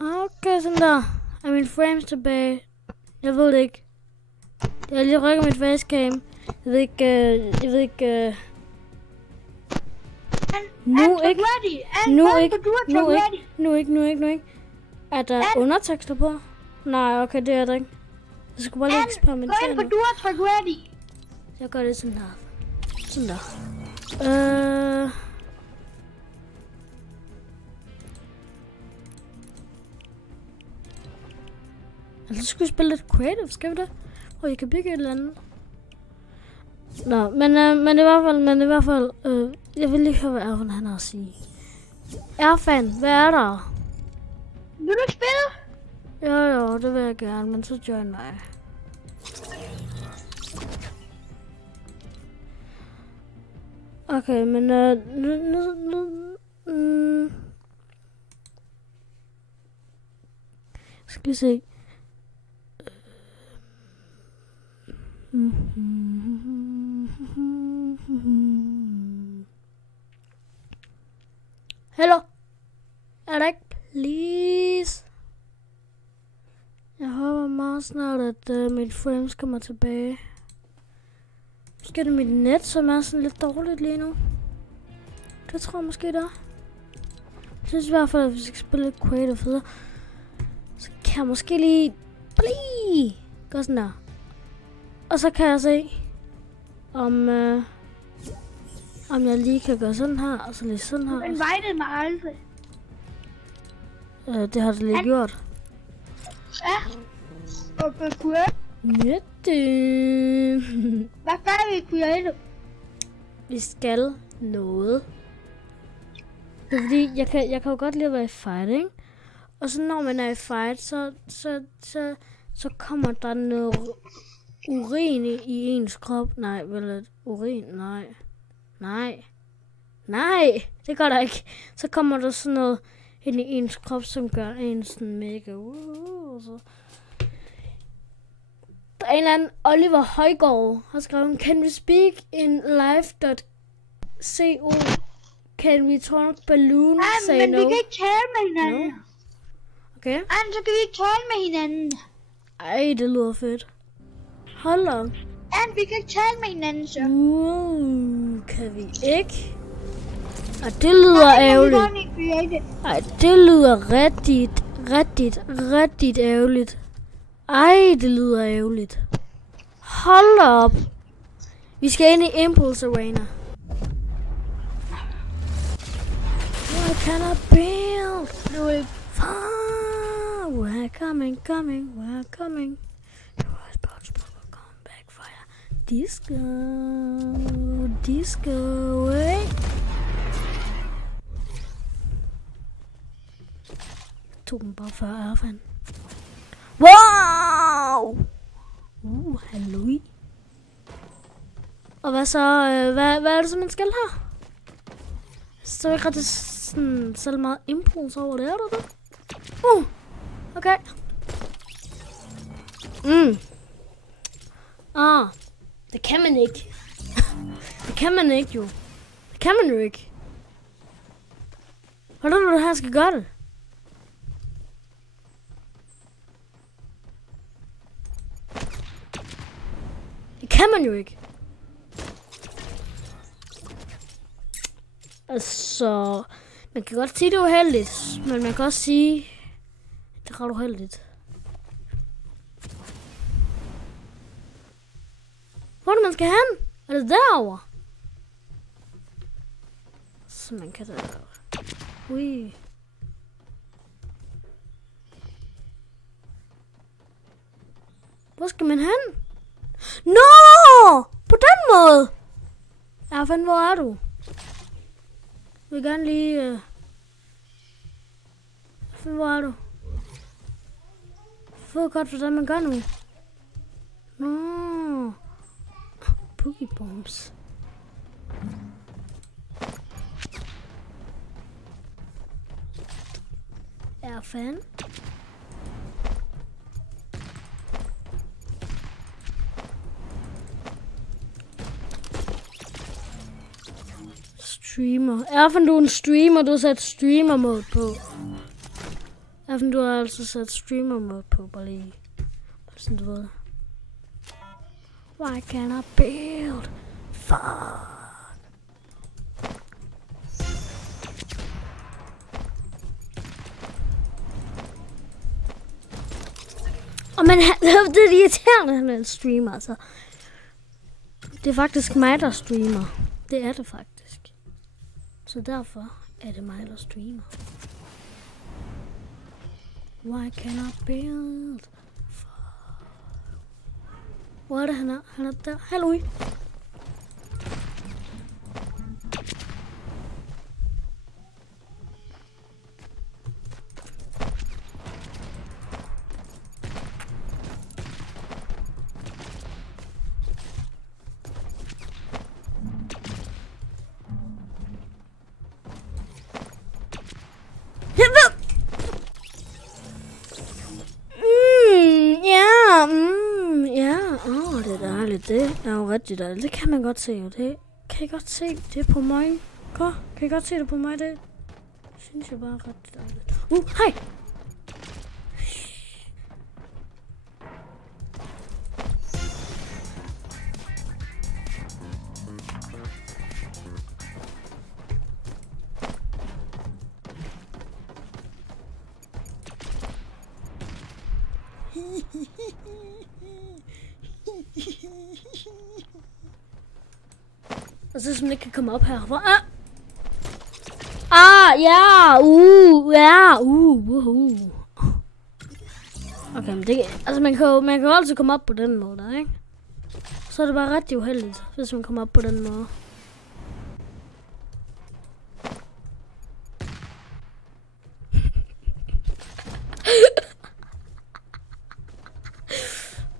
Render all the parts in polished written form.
Okay, sådan der. Er mine frames tilbage? Jeg ved det ikke. Jeg har lige rykket mit facecam. Jeg ved ikke... Nu ikke. Er der undertekster på? Nej, okay, det er der ikke. Jeg skulle bare lige eksperimentere. Gå ind på Dua, tryk ready. Jeg gør det sådan her. Sådan der. Altså, skal vi spille lidt creative, skal vi det? Jeg kan bygge et eller andet. Nå, men i hvert fald, jeg vil lige høre, hvad Erfan han har at sige. Erfan, hvad er der? Vil du ikke spille? Jo, det vil jeg gerne, men så join mig. Okay, men skal vi se. Hallo? Er der ikke, please? Jeg håber meget snart, at mit frames kommer tilbage. Måske er det mit net, som er sådan lidt dårligt lige nu. Det tror jeg måske, det er. Jeg synes i hvert fald, at hvis jeg skal spille lidt creative, så kan jeg måske lige gøre sådan der. Og så kan jeg se, om jeg lige kan gøre sådan her, og så lige sådan her. Du invitede mig aldrig. Det har du lige gjort. Ja. Og på creative. Hvad gør vi creative? Vi skal noget. Det er fordi, jeg kan jo godt lide at være i fight, ikke? Og så når man er i fight, så kommer der noget urin i ens krop. Nej, vel urin? Nej, det gør der ikke. Så kommer der sådan noget ind i ens krop, som gør en sådan mega så. Der er en eller anden Oliver Højgaard har skrevet, can we speak in live.co? Can we talk balloon? Say men no. vi kan ikke tale med hinanden. No. Okay. Så kan vi ikke tale med hinanden. Ej, det lyder fedt. Hold op. Vi kan ikke tale med hinanden, så. Kan vi ikke? Og det lyder ærgerligt. Ej, det lyder rigtig ærgerligt. Ej, det lyder ærgerligt. Hold op. Vi skal ind i Impulse Arena. What can I build? We're coming. We're coming. Come back fire. Disco, hey. Tog den bare før Erfan. Wow! Hallo. Og hvad så? Hvad er det så, man skal her? Så er ikke rigtig sådan selv meget impuls over det, er der det? Okay. Det kan man ikke. Det kan man ikke, jo. Det kan man jo ikke. Hvordan er det her skal gøre det? Det kan man jo ikke. Altså, man kan godt sige, det er uheldigt, men man kan også sige, at det er ret uheldigt. Hvor er det, man skal hen? Er det derovre? Så man kan derovre. Ui. Hvor skal man hen? Nå! På den måde! Erfan, hvor er du? Jeg vil gerne lige... Hvor er du? Jeg ved godt, hvordan man gør nu. Nå. Boogie bombs. Erfan? Streamer. Erfan, du er en streamer. Du har sat streamer mode på. Du har altså sat streamer mode på, bare lige. Sådan du ved. Why can't I build? Fuck. Og men det er irriterende, han er en streamer, altså. Det er faktisk mig, der streamer. Det er det faktisk. Så derfor er det mig, der streamer. Why can't I build? Hvor er det, han er? Han er der. Hallo. Det er dejligt. Det er jo rigtig dejligt. Det kan man godt se. Det kan I godt se. Det er på mig. Kan I godt se det på mig? Det synes jeg bare er rigtig dejligt. Hej! Og så som ikke kan komme op her. Okay, men det, altså man kan jo altid komme op på den måde der, ikke? Så er det bare rigtig uheldigt, hvis man kommer op på den måde.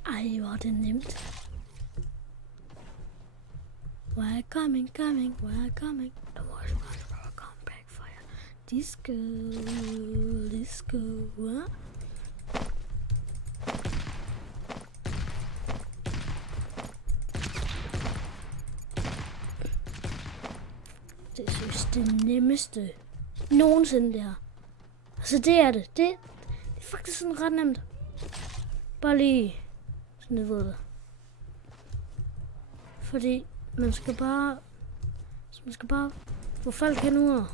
Ej, hvor er det nemt. We're coming. Don't worry, we'll come back for you. Disco. What? Det synes det nemmeste nogensinde det her. Altså det er det. Det er faktisk sådan ret nemt. Bare lige sådan jeg ved det. Fordi man skal bare få folk hen ud.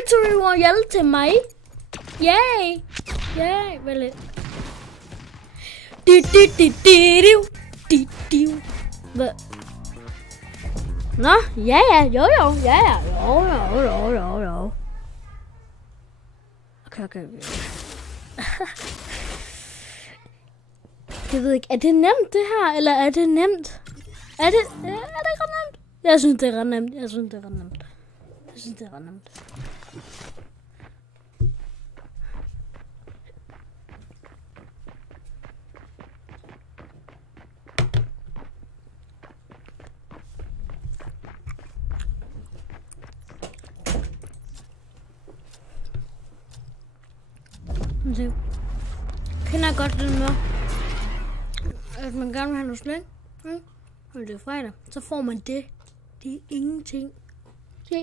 Victory Royale til mig. Yay! Vel lidt. Hvad? Nå, jo. Okay. Jeg ved ikke, er det nemt det her, eller er det nemt? Er det ret nemt? Jeg synes, det er ret nemt. Så kender jeg godt den med, at man gerne vil have noget slik, og det er fredag, så får man det. Det er ingenting. Det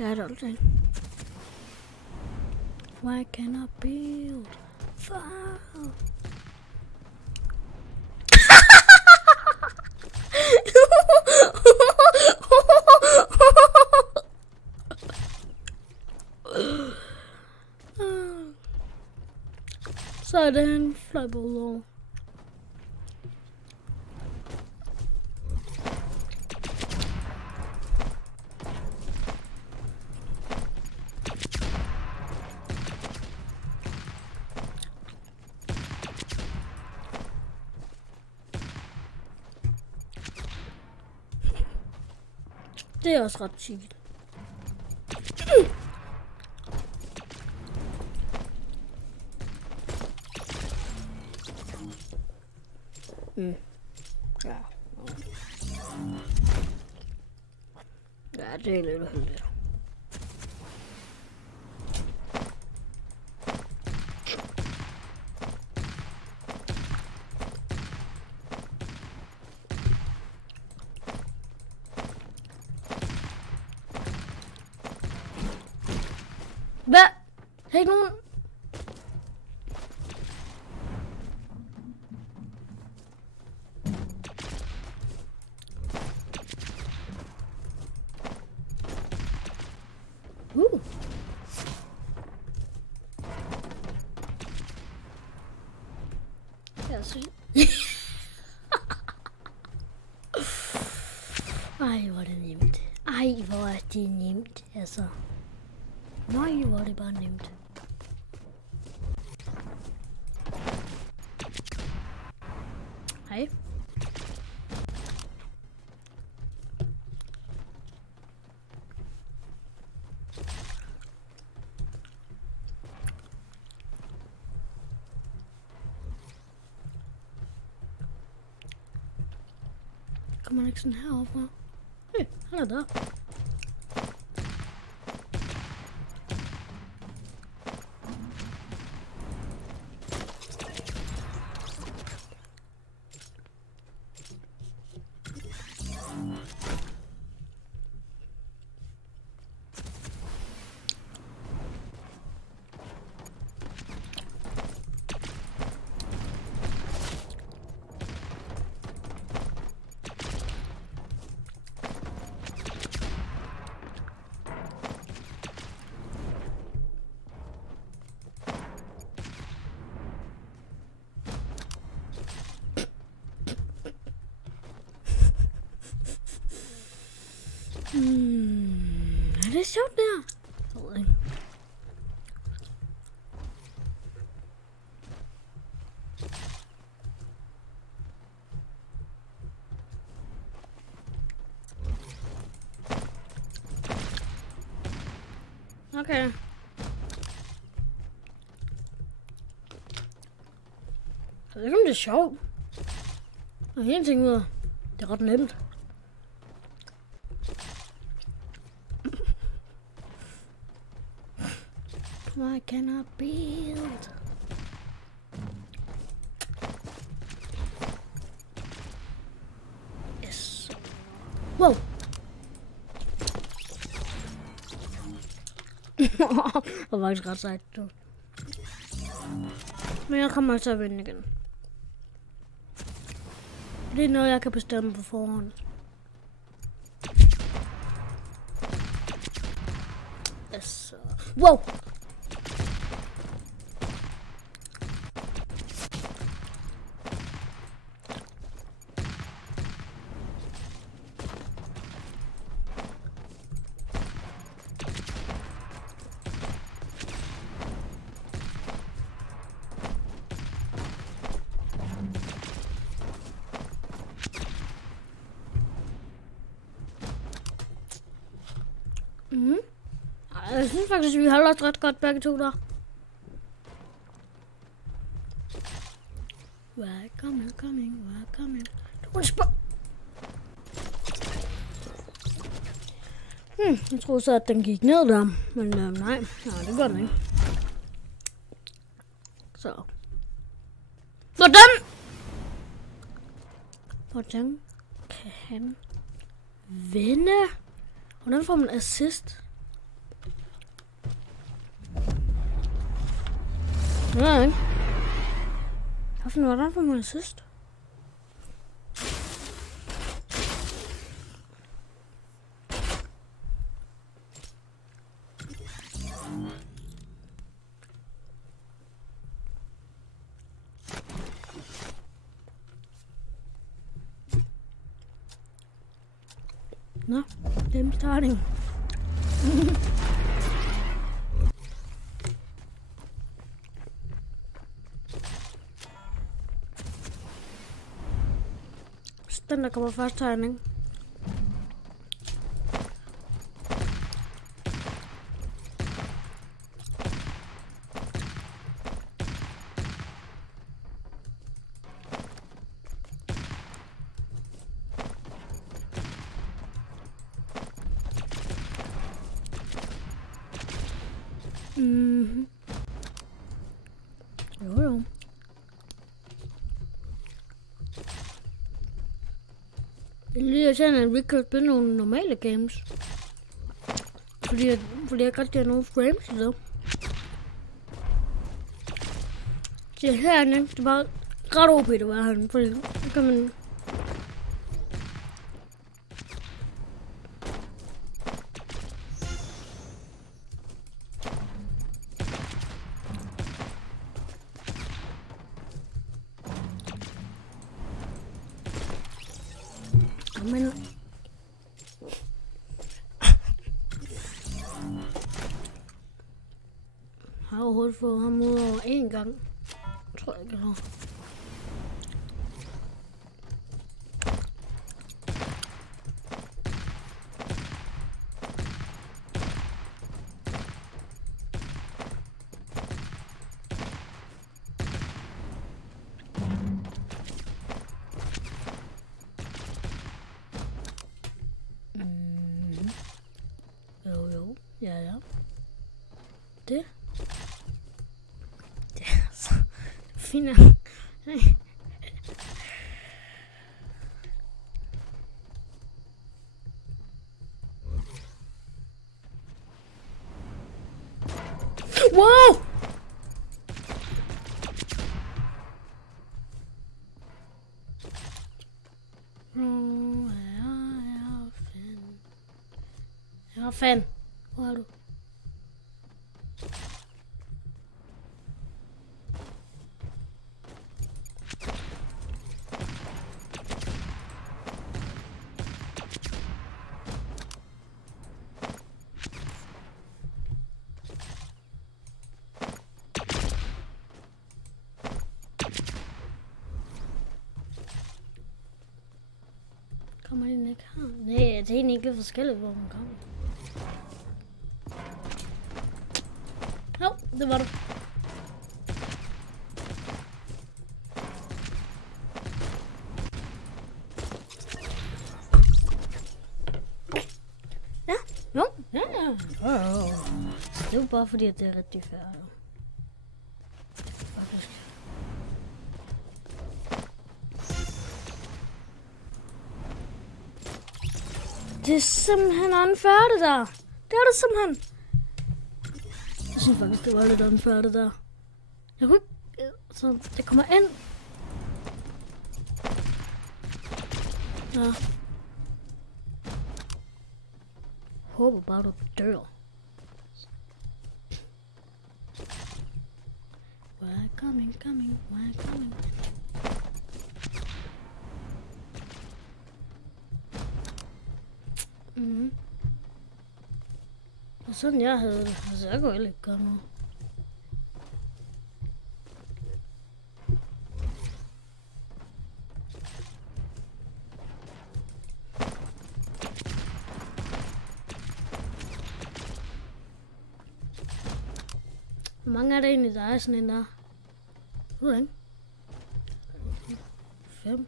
er det altså. Why can't I build? Fuck. Sådan, flyball. Det er også ret chill. Ja. Ja, det er lidt uheldigt. Hvad? Der er ikke nogen... Ej, hvor er det nemt. Ej, hvor er det nemt, altså. Nej, hvor er det bare nemt. Hej. Kommer ikke sådan her overfra? Hey, han er der. Er det sjovt der? Jeg ved ikke. Okay. Jeg ved ikke, om det er sjovt. Og en ting ud af, det er ret nemt. Why can I build? Yes. Wow. Det var faktisk ret sejt, du. Men jeg kommer til at vinde igen. Det er noget, jeg kan bestemme på forhånd. Yes. Wow. Jeg synes faktisk, vi holder os ret godt begge to der. We're coming. Du spørg. Jeg troede så, at den gik ned der. Men nej, det gør den ikke. Så. Hvordan kan han vinde? Hvordan får man assist? Nej, ikke. Hvordan får man assist? Nå, dem starting. Den der kommer først tegning. Mhm. Jo. Det lyder sådan, at vi ikke kan spille nogle normale games. Fordi jeg godt har nogle frames i det. Så herinde, det var ret OP, det var han. Fordi så kan man... Men... Jeg har overhovedet fået ham ud over en gang. Tror jeg ikke, jeg har. Jo. Ja. Det er så fint. Wow! Jeg er fan. Hvor er du? Kommer den ikke her? Nej, det er egentlig ikke forskelligt, hvor man kommer. Jo, det var det. Ja. Det er jo bare fordi, at det er rigtig færdigt. Det er simpelthen unfærdigt der. Det er det simpelthen. Jeg synes faktisk, det var lidt unfærdigt der. Jeg kunne ikke... Så det kommer ind. Ja. Håber bare, du dør. We're coming. Mhm. Og sådan jeg havde det. Altså, jeg kunne heller ikke gøre noget. Hvor mange er der egentlig, der er sådan en der? Ved ikke. 5.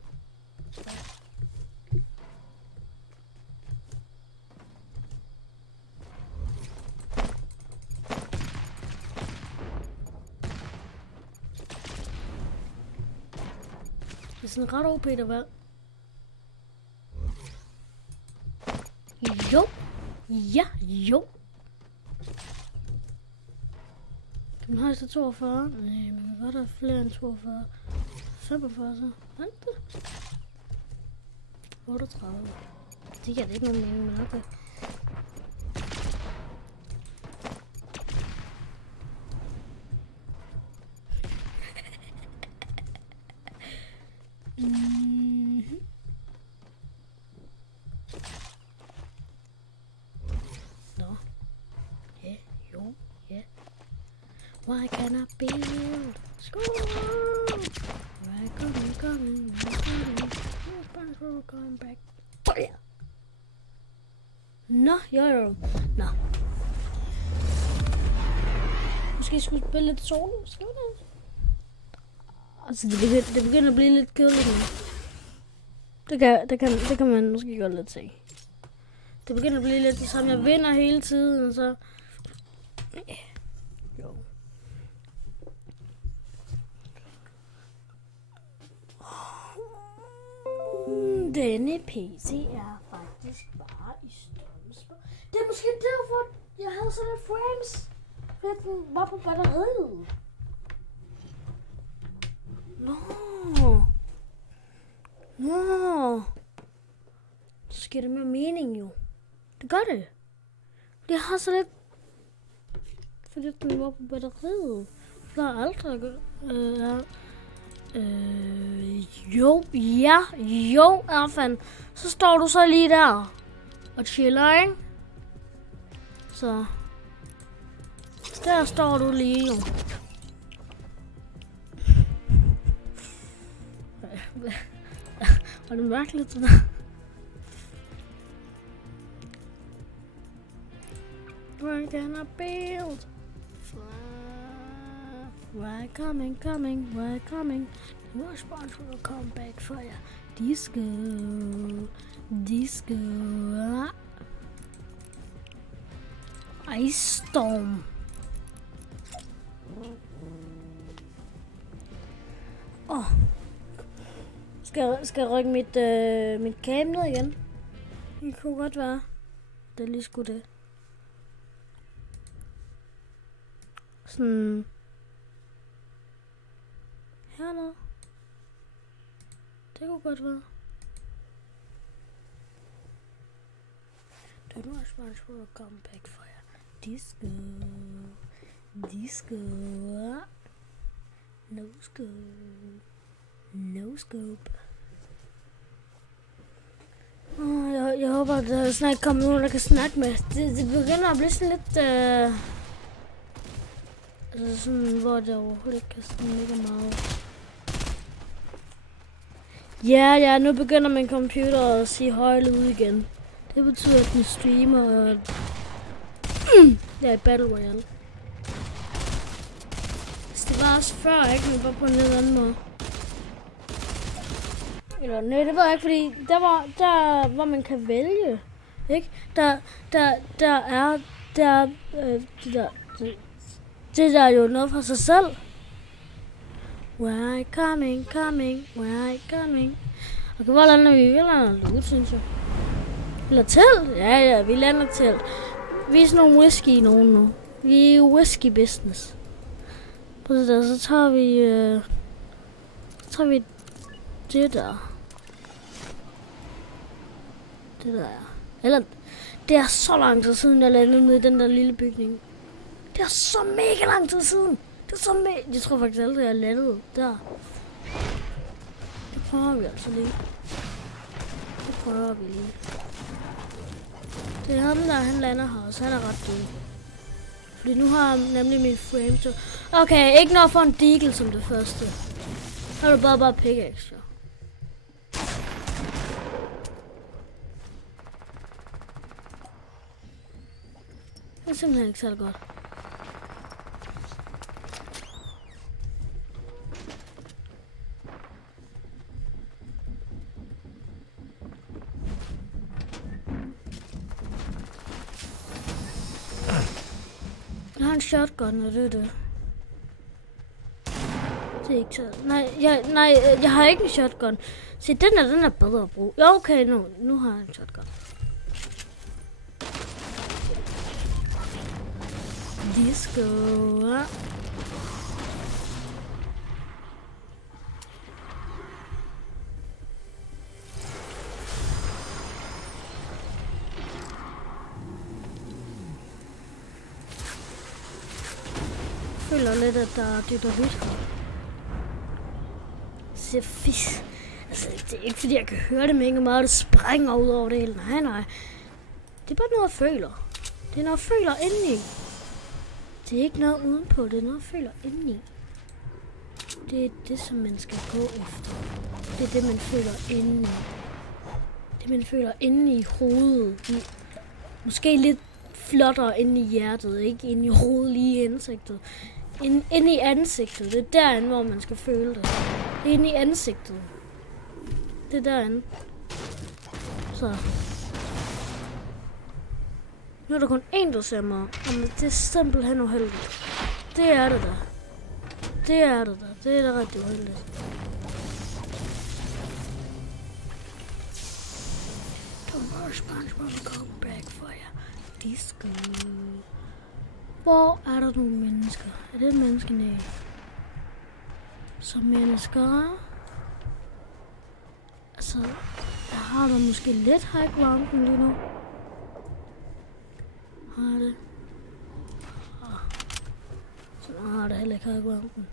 Det er sådan ret OP, der var. Jo. Ja, jo. Kan man have så 42? Nej, man kan godt have flere end 42. 45 så. Vent det. 38. Det giver det ikke nogen mening, men okay. Nå. Ja, jo, ja. Why can't I build school? We're coming. We're going back. Oh yeah. Nå, jo. Nå. Måske skulle spille lidt solo. Skal vi det? Altså, det begynder at blive lidt kedeligt nu. Det kan man måske godt lidt se. Det begynder at blive lidt det samme. Jeg vinder hele tiden, og så... Jo. Denne PC er faktisk bare i størrelse. Det er måske derfor, jeg havde sådan lidt frames. Fordi den var på batteriet. Nå. Så giver det mere mening jo. Det gør det. Jeg har så lidt... Fordi den var på batteriet. Det har jeg aldrig gjort. Jo, Erfan. Så står du så lige der og chiller, ikke? Så der står du lige, jo. Var det mærkeligt, det der? We're gonna build. We're coming. The response will come back for ya. Disco. Ice Storm. Skal jeg rykke mit cam ned igen? Det kunne godt være. Det lige skulle det. Sådan. Hernede. Det kunne godt være. The response will come back for ya. Disco. No scope. Jeg håber, at der snart kommer nogen, der kan snakke med. Det begynder at blive sådan lidt... altså sådan, hvor det overhovedet ikke kan sådan mega meget. Ja, nu begynder min computer at sige høj lyd igen. Det betyder, at den streamer... jeg er i Battle Royale. Det var også før, ikke? Men bare på en lidt anden måde. Eller nej, det ved jeg ikke, fordi der hvor man kan vælge, ikke? Det der er jo noget for sig selv. Where I coming? Okay, hvor lander vi? Vi lander ud, synes jeg. Eller telt? Ja, vi lander telt. Vi er sådan nogle whisky nogen nu. Vi er whisky business. Prøv så tager vi det der. Det der er. Eller, det er så lang tid siden, jeg landede ned i den der lille bygning. Det er så mega lang tid siden. Det er så mega... Jeg tror faktisk aldrig, jeg landede der. Det prøver vi altså lige. Det er ham der, han lander her, så han er ret død. Fordi nu har jeg nemlig min frame to... Okay, ikke noget for en deagle som det første. Så er det bare pickaxe, jo. Det er simpelthen ikke så godt. Jeg har en shotgun, og det er det. Det er ikke så... Nej, jeg har ikke en shotgun. Se, den er bedre at bruge. Ja, okay, nu har jeg en shotgun. Disco. Jeg føler lidt, at der er dit og hvidt. Så fisk. Altså, det er ikke fordi, jeg kan høre det mega meget, det springer ud over det hele. Nej. Det er bare noget, jeg føler. Det er noget, jeg føler indeni. Det er ikke noget udenpå, det er noget, jeg føler indeni. Det er det, som man skal gå efter. Det er det, man føler indeni. Det, man føler indeni i hovedet. Måske lidt flottere inde i hjertet, ikke inde i hovedet, lige i ansigtet. Inde i ansigtet, det er derinde, hvor man skal føle det. Det er inde i ansigtet. Det er derinde. Så. Nu er der kun én, der ser mig. Jamen, det er simpelthen uheldigt. Det er det da. Det er det da. Det er da rigtig uheldigt. Tomorrow SpongeBob will come back for jer. Disco. Hvor er der nogle mennesker? Er det et menneske? Nej. Så mennesker... Altså, jeg har da måske lidt high grounden lige nu. Har det? Så jeg har det heller ikke high grounden.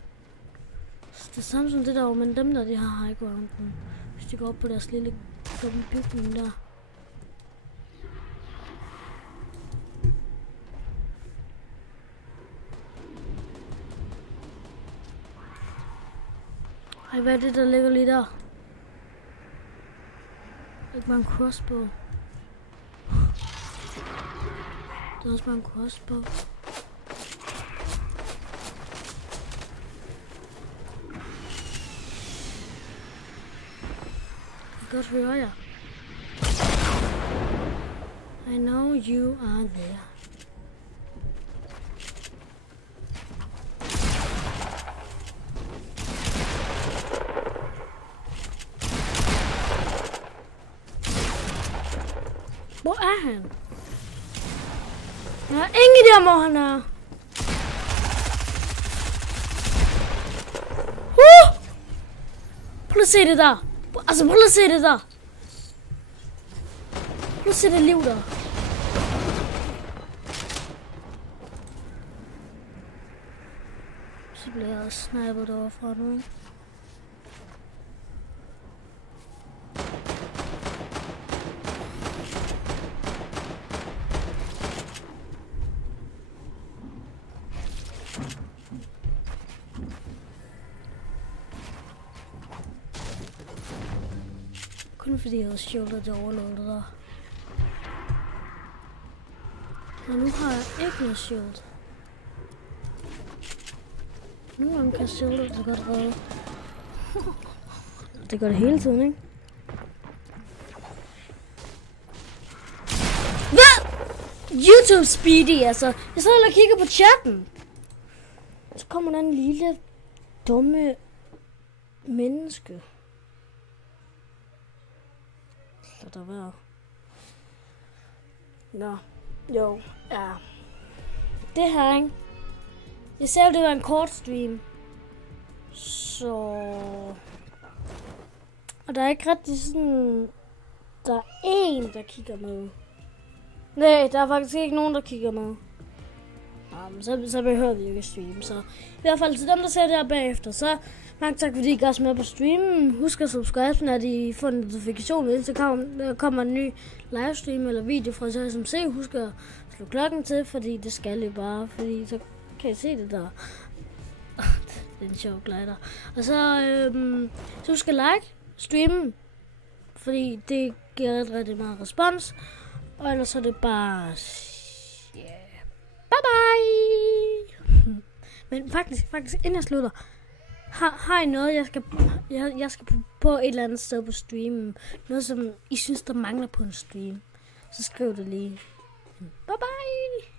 Det er samme som det der, men dem der, de har high grounden. Hvis de går op på deres lille dumme bygning der. Ej, hvad er det, der ligger lige der? Ikke bare en crossbow. Det er også bare en crossbow. Jeg kan godt høre jer. I know you are there. Hvor er han? Jeg har ingen idé om, hvor han er. Prøv at se det der. Altså, prøv at se det der. Prøv at se det liv der. Så bliver jeg også snipet overfra nu. Kun fordi jeg havde shielded til overloadet der. Og nu har jeg ikke noget shield. Nogle gange kan shielded så godt redde. Det gør det hele tiden, ikke? Hvad? YouTube Speedy, altså. Jeg sidder og kigger på chatten. Så kommer der en lille, dumme menneske. Lad der være. Nå, jo, ja. Det her, ikke? Jeg sagde jo, det var en kort stream. Så... Og der er ikke rigtig sådan... Der er en, der kigger med. Nej, der er faktisk ikke nogen, der kigger med. Så behøver vi ikke streame. Så i hvert fald til dem, der ser det her bagefter, så mange tak, fordi I gør os med på streamen. Husk at subscribe, når I får en notifikation, hvis der kommer en ny livestream eller video fra SMC. Husk at slå klokken til, fordi det skal I bare, fordi så kan I se det der. Det er en sjov glider. Og så husk at like streamen, fordi det giver rigtig meget respons. Og ellers er det bare... Bye bye! Men faktisk inden jeg slutter, har I noget, jeg skal på et eller andet sted på streamen? Noget, som I synes, der mangler på en stream? Så skriv det lige. Bye bye!